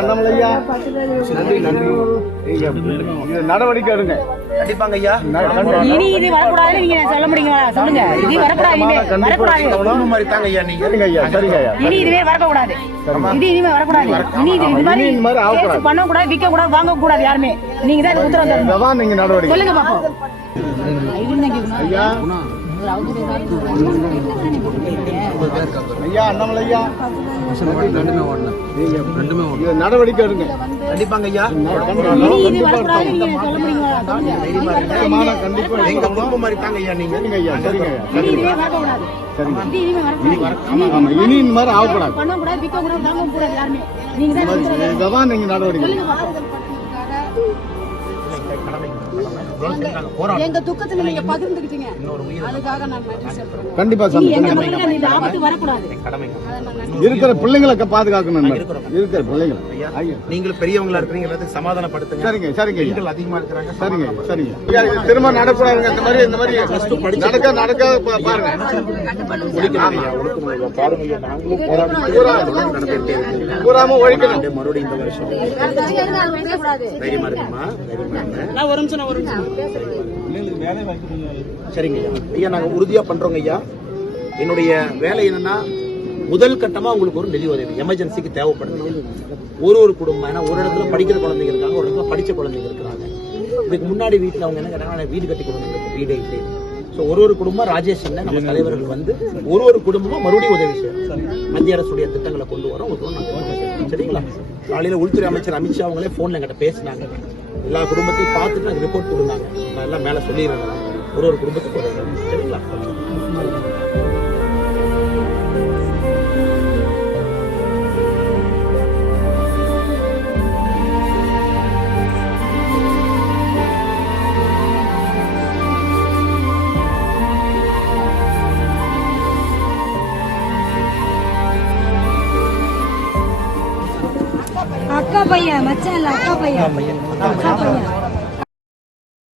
அண்ணாமலை ஐயா, நன்றி நன்றி. நடவடிக்கை எடுங்க கண்டிப்பாங்க ஐயா. இனி இது வரக்கூடாதுன்னு நீங்க சொல்ல முடியுங்களா? சொல்லுங்க. இது வரக்கூடாது, இனிமே வரக்கூடாது மாதிரி தாங்க ஐயா நீங்க. சரிங்க ஐயா, சரிங்க ஐயா. இனி இதுவே வரக்கூடாது, இது இனிமே வரக்கூடாது. இனி இது மாதிரி கேஸ் பண்ண கூடாது, விற்க கூடாது, வாங்க கூடாது யாருமே. நீங்க தான் உத்தரவு தரணும். நீங்க நடவடிக்கை சொல்லுங்க பாப்போம். ஐயா, ஐயா அண்ணாமலை ஐயா, நடவடிக்கை எடுங்க கண்டிப்பாங்க ஐயா. இனி இது வரக்கூடாது நீங்க சொல்ல முடியுங்களா? கண்டிப்பா எங்க குடும்பம் மாதிரி தாங்க ஐயா நீங்க. சரிங்க ஐயா, சரிங்க ஐயா. இனி இதுவே வரக்கூடாது, இது இனிமே வரக்கூடாது. இனி இந்த மாதிரி ஆகக்கூடாது, பண்ண கூடாது, விற்க கூடாது, வாங்க கூடாது யாருமே. நீங்க தான் உத்தரவு தரணும். இதான் நீங்க நடவடிக்கை. எங்க துக்கத்துல நீங்க பகிர்ந்துக்கிட்டீங்க, அதுக்காக நான் நன்றி சொல்றேன். கண்டிப்பா இந்த ஆபத்து வரக்கூடாது. இருக்கிற பிள்ளைங்களை பாதுகாக்கணும். இருக்கிற பிள்ளைங்களை நீங்களும் பெரியவங்களா இருக்கிறீங்க, எல்லாத்தையும் சமாதானப்படுத்துங்க. சரிங்க சரிங்க ஐயா. பெண்கள் அதிகமா இருக்கிறாங்க. சரிங்க சரிங்க ஐயா, இது திரும்ப நடக்கூடாதுங்க. இந்த மாதிரி நடக்க பாருங்க. கூறாம ஒழிக்கணும். மறுபடியும் இந்த வருஷம் தைரியமா இருக்குமா? ஒரு நிமிஷம். சரிங்க ஐயா. ஐயா நாங்க உறுதியா பண்றோங்க ஐயா. என்னுடைய வேலை என்னன்னா, முதல் கட்டமா உங்களுக்கு ஒரு நிதி உதவி எமர்ஜென்சிக்கு தேவைப்படுது. ஒரு குடும்பம், ஏன்னா ஒரு இடத்துல படிக்கிற குழந்தைங்க இருக்காங்க, ஒரு இடத்துல படிச்ச குழந்தைங்க இருக்கிறாங்க. இதுக்கு முன்னாடி வீட்டுல அவங்க என்ன கேட்டாங்க, வீடு கட்டி கொடுங்க, வீடு இல்லை. ஸோ ஒரு குடும்பம் ராஜேஷ் நம்ம தலைவர்கள் வந்து ஒரு குடும்பமும் மறுபடியும் உதவி செய்யும். மத்திய அரசுடைய திட்டங்களை கொண்டு வரோம். சரிங்களா? காலையில உள்துறை அமைச்சர் அமித்ஷா அவங்களே போன்ல என்கிட்ட பேசினாங்க. எல்லா குடும்பத்தையும் பார்த்துட்டு எனக்கு ரிப்போர்ட் கொடுத்தாங்க. நான் எல்லாம் மேல சொல்லிடுறேன். ஒரு குடும்பத்துக்கு உதவி. சரிங்களா? அக்கா பையன் மச்சான் இல்ல, அக்கா பையன்.